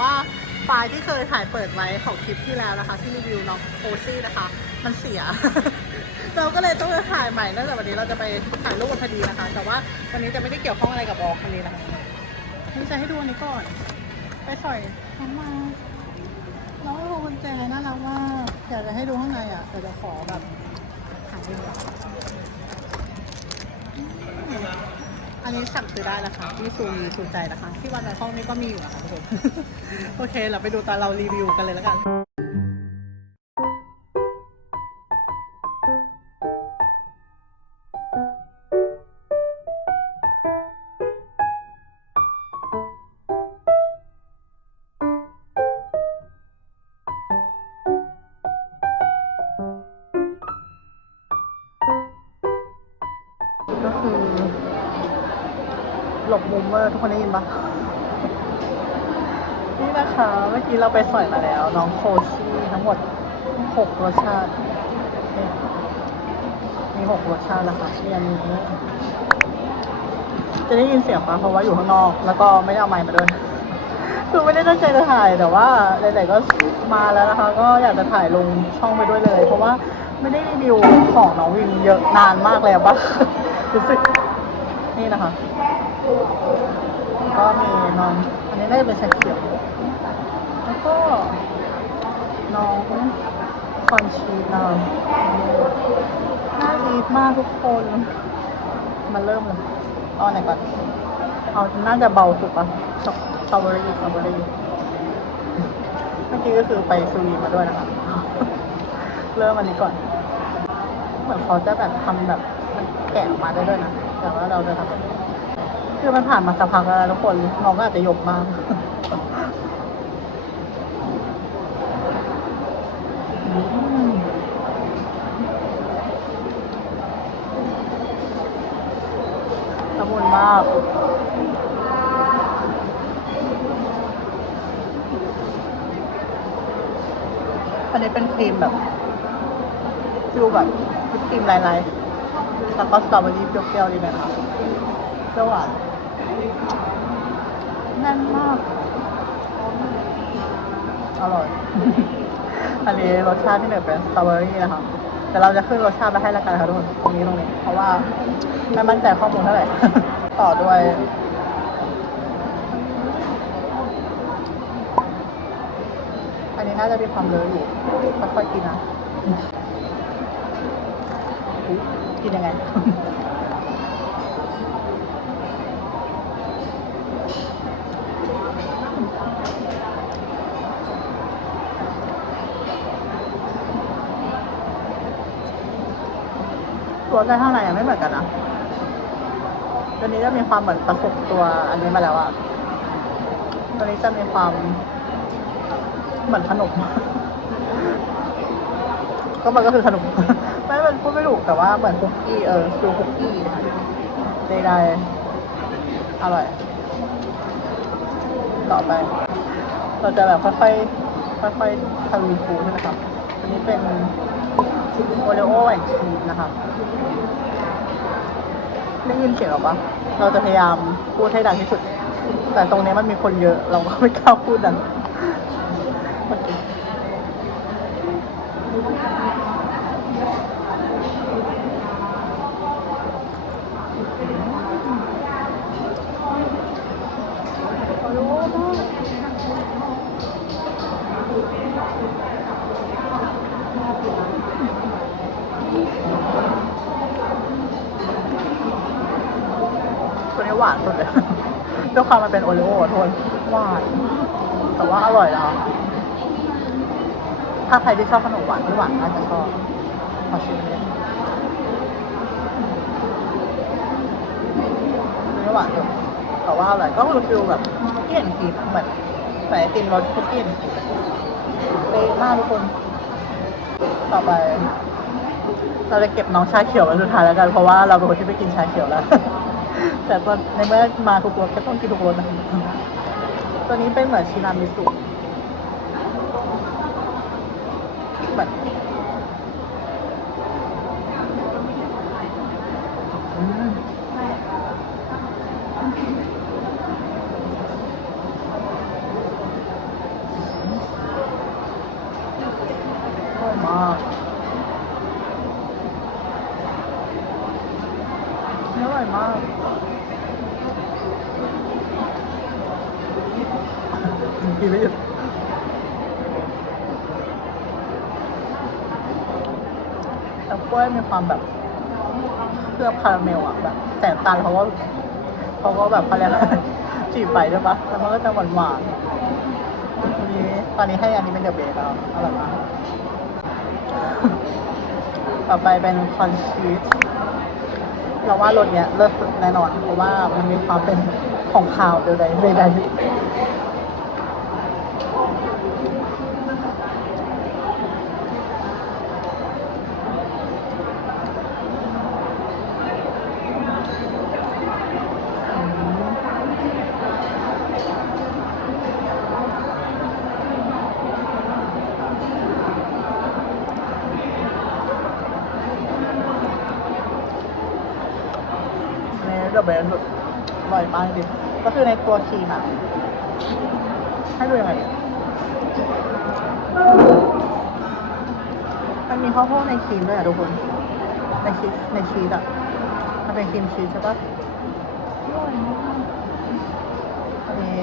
ว่าไฟล์ที่เคยถ่ายเปิดไว้ของคลิปที่แล้วนะคะ ที่รีวิวน้องโคซี่นะคะ มันเสีย เราก็เลยต้องมาถ่ายใหม่เนื่องจากวันนี้เราจะไปถ่ายรูปกันพอดีนะคะ แต่ว่าวันนี้จะไม่ได้เกี่ยวข้องอะไรกับบอลคนนี้นะคะนี่จะให้ดูอันนี้ก่อน ไปสอยน้องมาน้องโรกุญแจน่ารักมากอยากจะให้ดูข้างในอะแต่จะขอแบบหายดูก่อนอืม อันนี้สั่งซื้อได้นะคะที่ซูมีซูใจนะคะ ที่วันในห้องนี้ก็มีอยู่นะคะทุกคนโอเค เราไปดูตอนเรารีวิวกันเลยแล้วกันก็คือ หลบมุมเมอร์ทุกคนได้ยินปะนี่นะคะ เมื่อกี้เราไปสอยมาแล้ว น้องโคชี่ทั้งหมดหกรสชาติ มีหกรสชาติแล้วค่ะที่อันนี้จะได้ยินเสียงปะเพราะว่าอยู่ข้างนอก แล้วก็ไม่ได้เอาไมค์มาด้วยคือไม่ได้ตั้งใจจะถ่ายแต่ว่าไหนๆก็มาแล้วนะคะ ก็อยากจะถ่ายลงช่องไปด้วยเลย เพราะว่าไม่ได้รีวิวของน้องวินเยอะนานมากเลยอะปะรู้สึกนี่นะคะ ก็มีน้องอันนี้น่าจะเป็นชาเขียวแล้วก็น้องคอนชีนาน่าดีมากทุกคนมาเริ่มเลยเอาไหนก่อนเอาน่าจะเบาสุดปะช็อกสตรอเบอรี่สตรอเบอรี่เมื่อกี้ก็คือไปซูรีมาด้วยนะคะ เริ่มอันนี้ก่อน เหมือนเขาจะแบบทำแบบแกะออกมาได้ด้วยนะ แต่ว่าเราจะทำ คือมันผ่านมาสักพักแล้วทุกคนน้องก็อาจจะหยบมากอืมละมุนมากอันนี้เป็นครีมแบบฟิลแบบครีมลายๆแล้วก็สตรอเบอรี่เปรี้ยวๆดีนะคะ เปรี้ยวหวานแน่นมาก อร่อย อันนี้รสชาติที่หนึ่งเป็นสตรอเบอรี่นะคะแต่เราจะขึ้นรสชาติไปให้ละกันนะคะทุกคนตรงนี้ตรงนี้ เพราะว่าไม่มั่นใจข้อมูลเท่าไหร่ ต่อด้วยอันนี้น่าจะมีความเลอะอยู่ค่อยๆกินนะ กินยังไง ตัวในข้างในอะไม่เหมือนกันนะตัวนี้จะมีความเหมือนประสบตัวอันนี้มาแล้วอะตัวนี้จะมีความเหมือนขนม ก็มันก็คือขนม ไม่มันพูดไม่ถูกแต่ว่าเหมือนคุกกี้เออฟิลคุกกี้ได้ๆอร่อย ต่อไป เราจะแบบค่อยๆค่อยๆทวีคูใช่ไหมครับอันนี้เป็น โอเลโอแอนด์ชีสนะครับได้ยินเสียงหรอปะเราจะพยายามพูดให้ดังที่สุด แต่ตรงนี้มันมีคนเยอะ เราก็ไม่กล้าพูดดังโอเค วนี้หวานสุดเลยด้วยความมันเป็นโอเลโอทุกคนหวานแต่ว่าอร่อยนะคะถ้าใครที่ชอบขนมหวานไม่หวานน่าจะชอบขอชิมเลยไม่หวานเลยแต่ว่าอร่อยก็คือฟิลแบบคุกกี้แอนด์ครีเหมือนใส่ติมรสคุกกี้แอนดีมเป๊ะมากทุกคน ต่อไป เราจะเก็บน้องชาเขียวไว้สุดท้ายแล้วกัน เพราะว่าเราเป็นคนที่ไม่กินชาเขียวแล้ว แต่ตอนในเมื่อมาทุกรสก็ต้องกินทุกรสนะตัวนี้เป็นเหมือนชิรามิสุเหมือนอืม กินไม่หยุดแต่กล้วยมีความแบบเคลือบคาราเมลอะแบบแต่น้ำตาเพราะว่าเขาก็แบบเขาเรียกอะจีบไปใช่ปะแล้วมันก็จะหวานหวานๆนี้ตอนนี้ให้อันนี้เป็นเดอะเบสแล้วอร่อยมากต่อไปเป็นคอนชีสเราว่ารสเนี้ยเลิศแน่นอน เพราะว่ามันมีความเป็นของคาวใดๆใดๆ ดอะเบสแบบอร่อยมากจริงก็คือในตัวครีมอะให้ดูยังไงมันมีข้าวโพดในครีมด้วยอะทุกคน ในชีสในชีสอะ มันเป็นครีมชีสใช่ปะอร่อยมากอันนี้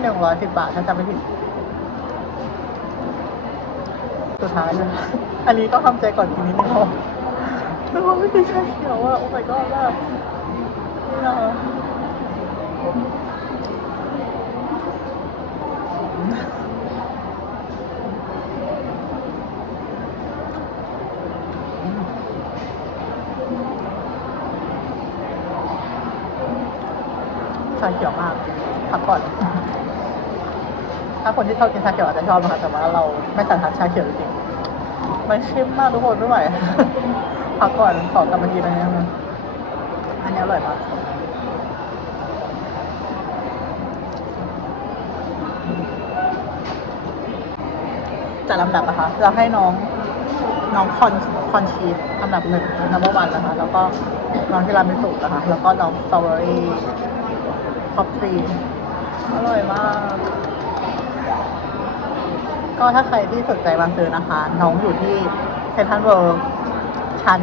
หนึ่งร้อยสิบบาทถ้าจำไม่ผิดสุดท้ายเลยอันนี้ต้องทำใจก่อนกินนิดนึงเพราะว่าไม่กินชาเขียวอะ โอ้ my god ชาเขียวมากพักก่อน ถ้าคนที่ชอบกินชาเขียวอาจจะชอบนะคะแต่ว่าเราไม่สันทัดชาเขียวจริงมันเข้มมากทุกคนไม่ไหวพักก่อนขอกลับมากินอันนี้นะอันนี้อร่อยมาก จัดลำดับนะคะ เราให้น้องน้องคอนคอนชีสอันดับหนึ่งนัมเบอร์วันนะคะ แล้วก็น้องที่รามิสุนะคะ แล้วก็น้องสตรอเบอรี่ท็อปทรีอร่อยมาก ก็ถ้าใครที่สนใจมาซื้อนะคะ น้องอยู่ที่เซนทรัลเวิลด์ชั้น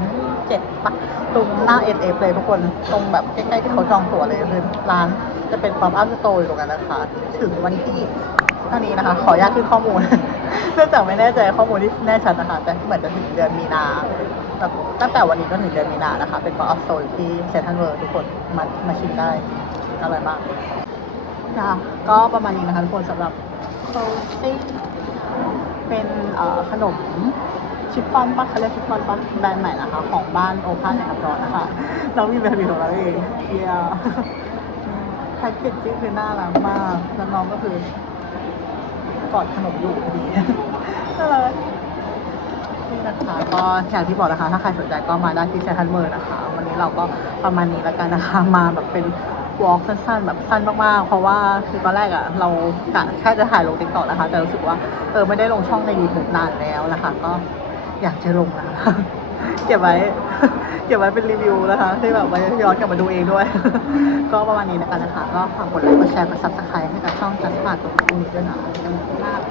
เจ็ดปะตรงหน้าเอเอฟเลยทุกคน ตรงแบบใกล้ๆที่เขาจองตั๋วเลยคือร้านจะเป็นความอัพสโตร์อยู่ตรงนั้นนะคะ ถึงวันที่ ท่านี้นะคะ ขออนุญาตขึ้นข้อมูล เนื่องจากไม่แน่ใจข้อมูลที่แน่ชัดนะคะ แต่เหมือนจะถึงเดือนมีนาแบบตั้งแต่วันนี้ก็ถึงเดือนมีนานะคะ เป็นความอัพสโตร์อยู่ที่เซนทรัลเวิลด์ทุกคนมามาชิมได้อร่อยมากนะคะก็ประมาณนี้นะคะทุกคนสำหรับโคซิ่งเป็นขนมชิฟฟ่อนปะเขาเรียกชิฟฟ่อนปะแบรนด์ใหม่นะคะ ของบ้านโอภาสในกับรอนนะคะ เรามีแบรนด์ของเราเองเฮียแพ็กเกจจิ้งคือน่ารักมากแล้วน้องก็คือ กอดขนมอยู่พอดีน่ารักนี่นะคะก็อย่างที่บอกนะคะ ถ้าใครสนใจก็มาได้ที่เซนทันเมอร์นะคะ วันนี้เราก็ประมาณนี้แล้วกันนะคะ มาแบบเป็นวอล์กสั้นๆแบบสั้นมากๆ เพราะว่าคือตอนแรกอะเรากะแค่จะถ่ายลงติ๊กต็อกนะคะ แต่รู้สึกว่าเออไม่ได้ลงช่องในยูทูบนานแล้วนะคะ ก็อยากจะลงนะคะ เก็บไว้ เก็บไว้เป็นรีวิวนะคะที่แบบไว้ย้อนกลับมาดูเองด้วย ก็ประมาณนี้นะคะก็ฝากกดไลค์กดแชร์กดซับสไครต์ให้กับช่องจัสมาตรงนี้ด้วยนะขอบคุณมาก